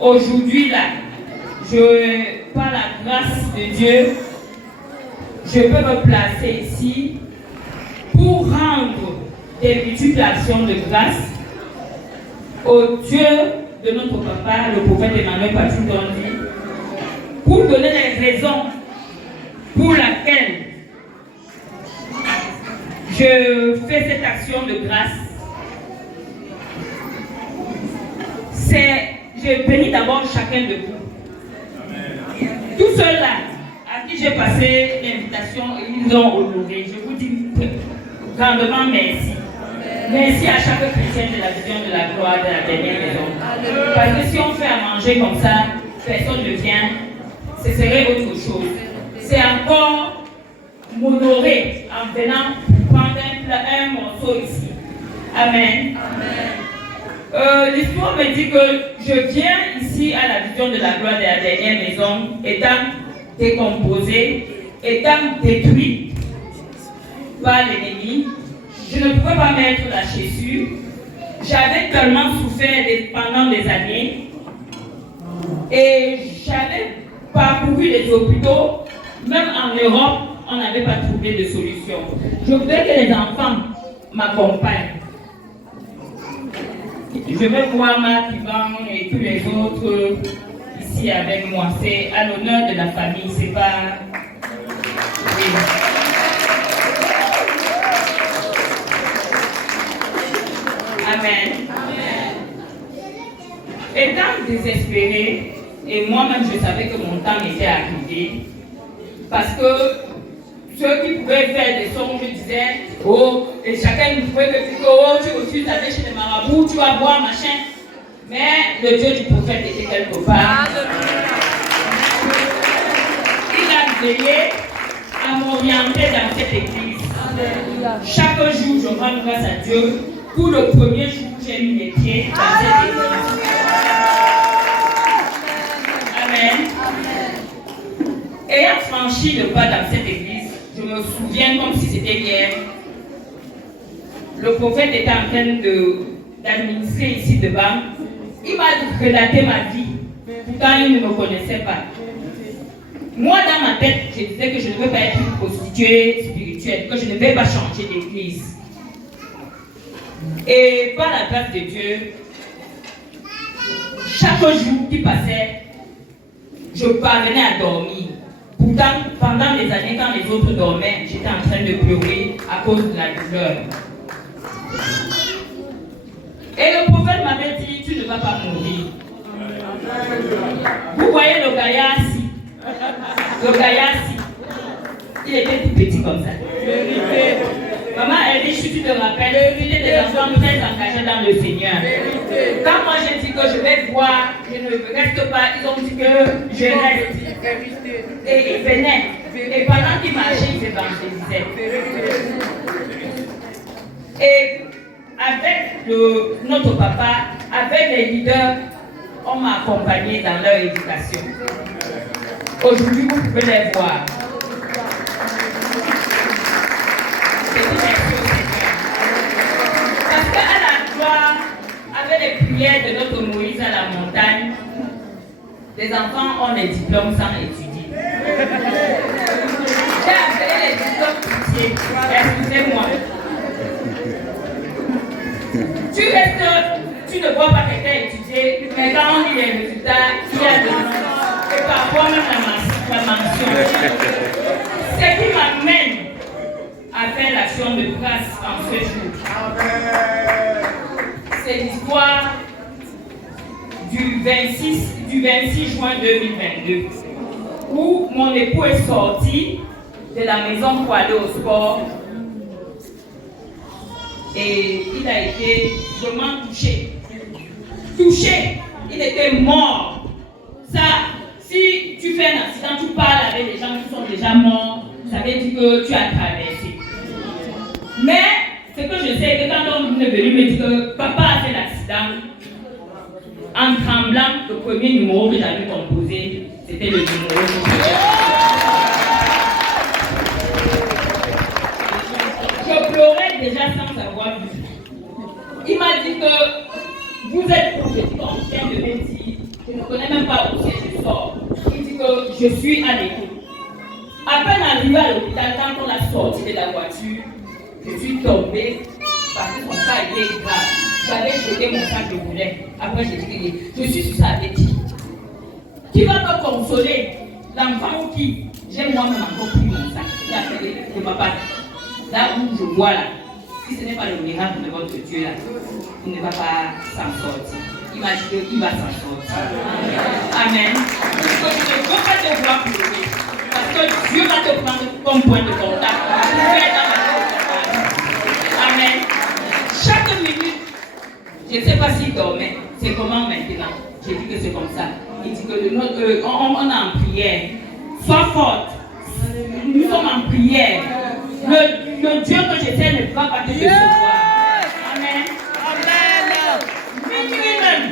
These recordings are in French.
Aujourd'hui, là, par la grâce de Dieu, je peux me placer ici pour rendre des multiples actions de grâce au Dieu de notre papa, le prophète Emmanuel Patrick Dondi, pour donner les raisons pour lesquelles je fais cette action de grâce. Je bénis d'abord chacun de vous. Tous ceux-là à qui j'ai passé l'invitation, ils ont honoré. Je vous dis grandement merci. Merci à chaque chrétien de la vision de la gloire de la dernière maison. Parce que si on fait à manger comme ça, personne ne vient, ce serait autre chose. C'est encore m'honorer en venant prendre un morceau ici. Amen. L'histoire me dit que je viens ici à la vision de la gloire de la dernière maison, étant décomposé, étant détruit par l'ennemi. Je ne pouvais pas mettre la chaussure. J'avais tellement souffert pendant des années et j'avais parcouru les hôpitaux. Même en Europe, on n'avait pas trouvé de solution. Je voudrais que les enfants m'accompagnent. Je vais voir Marc, Yvan et tous les autres ici avec moi. C'est à l'honneur de la famille, c'est pas... Oui. Amen. Étant désespéré, et moi-même je savais que mon temps était arrivé, parce que ceux qui pouvaient faire des songes disaient, oh, et chacun ne pouvait que dire, oh, tu t'avais chez les marabouts, tu vas boire, machin. Mais le Dieu du prophète était quelque part. Il a veillé à m'orienter dans cette église. Chaque jour, je rends grâce à Dieu pour le premier jour où j'ai mis les pieds dans cette église. Amen. Ayant franchi le pas dans cette église, je me souviens comme si c'était hier. Le prophète était en train d'administrer ici devant. Il m'a relaté ma vie. Pourtant, il ne me connaissait pas. Moi, dans ma tête, je disais que je ne veux pas être une prostituée spirituelle, que je ne vais pas changer d'église. Et par la grâce de Dieu, chaque jour qui passait, je parvenais à dormir. Pourtant, pendant des années, quand les autres dormaient, j'étais en train de pleurer à cause de la douleur. Et le prophète m'avait dit, tu ne vas pas mourir. Vous voyez le gaillard-ci. Le gaillard-ci. Il était tout petit comme ça. Maman, elle dit, si tu te rappelles, tu étais des enfants très engagés dans le Seigneur. Quand moi j'ai dit que je vais voir, je ne reste pas, ils ont dit que je reste. Et ils venaient. Et pendant qu'ils marchaient, ils évangélisaient. Et avec notre papa, avec les leaders, on m'a accompagné dans leur éducation. Aujourd'hui, vous pouvez les voir. Parce qu'à la gloire, avec les prières de notre Moïse à la montagne, les enfants ont des diplômes sans étudier. J'ai appelé les diplômes pitié. Excusez-moi. Tu ne vois pas quelqu'un étudier, mais quand on lit les résultats, il y a des noms. Et parfois même la mention. Ce qui m'amène à faire l'action de grâce en ce jour. C'est l'histoire du 26 juin 2022, où mon époux est sorti de la maison pour aller au sport. Et il a été vraiment touché. Touché. Il était mort. Ça, si tu fais un accident, tu parles avec des gens qui sont déjà morts, ça veut dire que tu as traversé. Mais ce que je sais, que quand on est venu me dire que papa a fait l'accident, en tremblant, le premier numéro que j'avais composé, c'était le numéro que je pleurais déjà sans savoir vu. Il m'a dit que vous êtes prophétique, on vient de me dire, je ne je suis à l'écoute. À peine arrivé à l'hôpital, quand on l'a sorti de la voiture, je suis tombée parce que son cas était grave. J'avais jeté mon sac de boulet. Après, j'ai dit que je suis sur sa tête. Qui va me consoler? L'enfant ou qui? J'ai moi-même encore pris mon sac. Il a fait de ma part. Là où je vois là, si ce n'est pas le miracle de votre Dieu là, il ne va pas s'en sortir. Il m'a dit qu'il va s'en sortir. Amen. Donc je ne veux pas te voir pleurer. Parce que Dieu va te prendre comme point de contact. Amen. Chaque minute, je ne sais pas s'il dormait. C'est comment maintenant? J'ai dit que c'est comme ça. Il dit que on est en prière. Sois forte. Nous sommes en prière. Le Dieu que j'étais ne va pas te décevoir. Amen. Amen. Minuit même.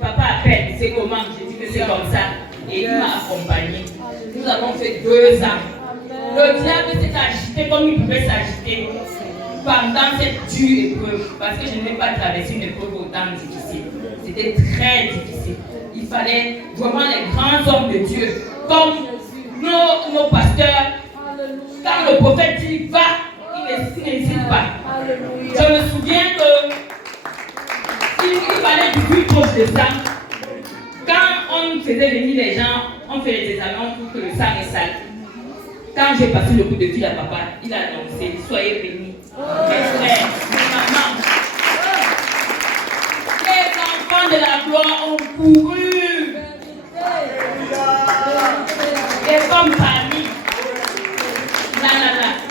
Papa appelle. C'est comment? J'ai dit que c'est comme ça. Et il m'a accompagné. Nous avons fait 2 ans. Le diable s'est agité comme il pouvait s'agiter pendant cette dure épreuve. Parce que je n'ai pas traversé une épreuve autant difficile. C'était très difficile. Il fallait vraiment les grands hommes de Dieu, comme nos pasteurs. Quand le prophète dit va, il n'hésite pas. Je me souviens qu'il fallait du plus proche de ça. Quand on faisait venir les gens, on fait les examens pour que le sang est sale. Quand j'ai passé le coup de fil à papa, il a annoncé soyez bénis. Mes frères, mes mamans. Les enfants de la gloire ont couru. Et comme famille,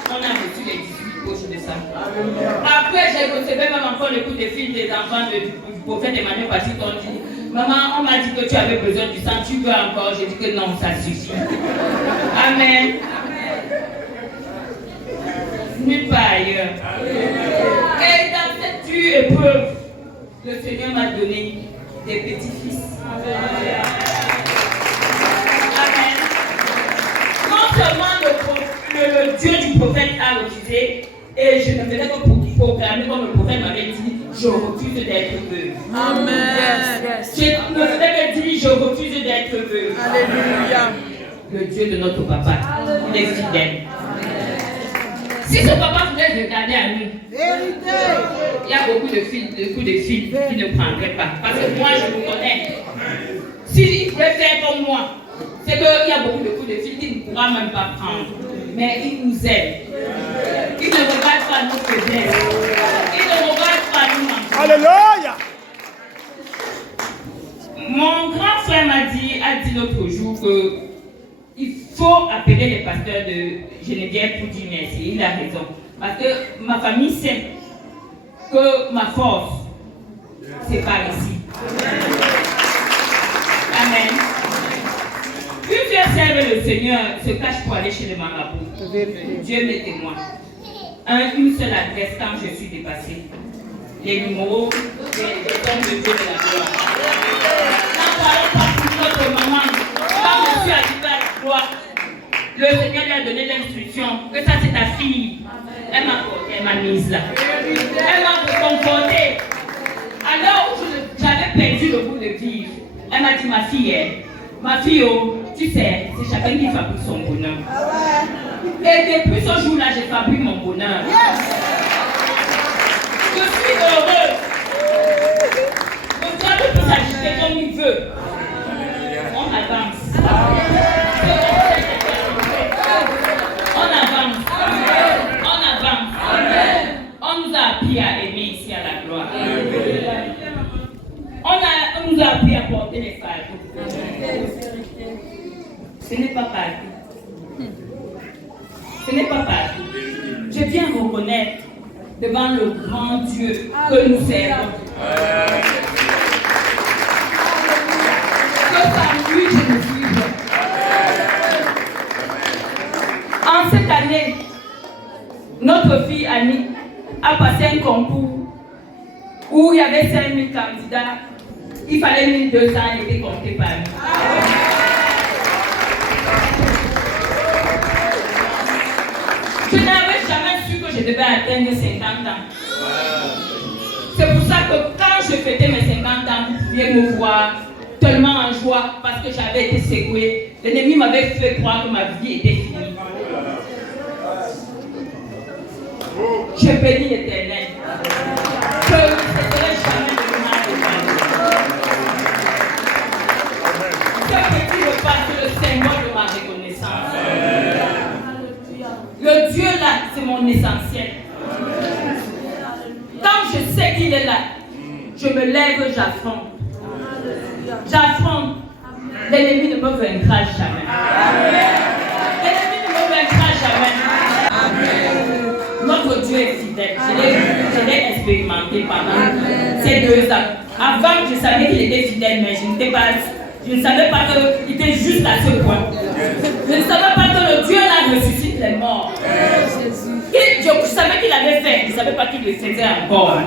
on a reçu les 18 poches de sang. Après, j'ai reçu même encore le coup de fil des enfants du prophète Emmanuel parce qu'ils ont dit maman, on m'a dit que tu avais besoin du sang, tu veux encore? J'ai dit que non, ça suffit. Amen. Nulle part ailleurs. Et dans cette dure épreuve, le Seigneur m'a donné des petits-fils. Amen. Non seulement le Dieu du prophète a refusé, et je ne faisais que proclamer comme le prophète m'avait dit, je refuse d'être veuve. Amen. Je ne faisais que dire, je refuse d'être veuve. Alléluia. Le Dieu de notre papa, il est fidèle. Si ce papa voulait regarder à nous, il y a beaucoup de filles qui ne prendraient pas. Parce que moi, je me connais. S'il voulait faire comme moi, c'est qu'il y a beaucoup de filles qui ne pourra même pas prendre. Mais il nous aime. Il ne regarde pas nos faiblesses. Il ne regarde pas nous. Alléluia. Mon grand frère a dit l'autre jour qu'il faut appeler les pasteurs de Geneviève pour dire merci. Il a raison. Parce que ma famille sait que ma force, c'est par ici. Amen. Plusieurs servent le Seigneur se cachent pour aller chez le marabout. Dieu m'est témoin. Une seule adresse quand je suis dépassée. Les numéros des hommes de Dieu de la gloire. N'en parlons pas pour notre maman. Quand je suis arrivée à la gloire, le Seigneur lui a donné l'instruction que ça c'est ta fille. Elle m'a mise là. Elle m'a réconfortée. Alors j'avais perdu le goût de vivre. Elle m'a dit ma fille, oh, tu sais, c'est chacun qui fabrique son bonheur. Et depuis ce jour-là, j'ai fabriqué mon bonheur. Je suis heureux. Le diable peut s'agiter comme il veut. On avance. On nous a appris à aimer ici à la gloire. On nous a appris à porter les fardeaux. Ce n'est pas partout. Ce n'est pas partout. Je viens reconnaître devant le grand Dieu que nous servons. Que par lui je me suis. En cette année, notre fille Annie a passé un concours où il y avait 5000 candidats. Il fallait 1200, elle était comptée par nous. Je n'avais jamais su que je devais atteindre 50 ans. C'est pour ça que quand je fêtais mes 50 ans, vous pouviez me voir tellement en joie parce que j'avais été secouée. L'ennemi m'avait fait croire que ma vie était finie. Je bénis l'Éternel. Je ne cesserai jamais de lui ce petit repas, c'est le symbole de ma reconnaissance. Le Dieu là, c'est mon essentiel. Quand je sais qu'il est là, je me lève, j'affronte. J'affronte. L'ennemi ne me vaincra jamais. L'ennemi ne me vaincra jamais. Notre Dieu est fidèle. Je l'ai expérimenté pendant ces 2 ans. Avant, je savais qu'il était fidèle, mais je ne savais pas qu'il était juste à ce point. Je ne savais pas que le Dieu là ressuscite les morts. Je savais qu'il avait fait, je ne savais pas qu'il le faisait encore.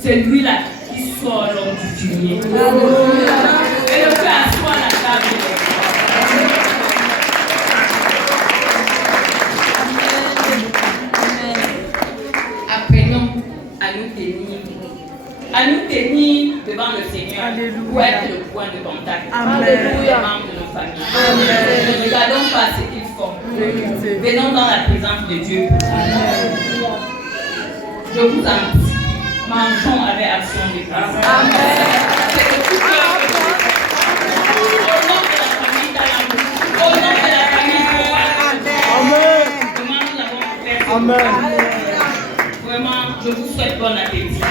C'est lui là qui sort l'homme du fumier. Et le Dieu assoit la table. Apprenons à nous tenir devant le Seigneur pour être le point de contact pour les membres de nos familles. Ne regardons pas ce qu'ils font. Venons dans la présence de Dieu. Je vous en prie, mangeons avec action de grâce. C'est de tout cœur que je au nom de la famille Talamou, au nom de la famille Kowa. Comment nous l'avons fait. Vraiment, je vous souhaite bon appétit.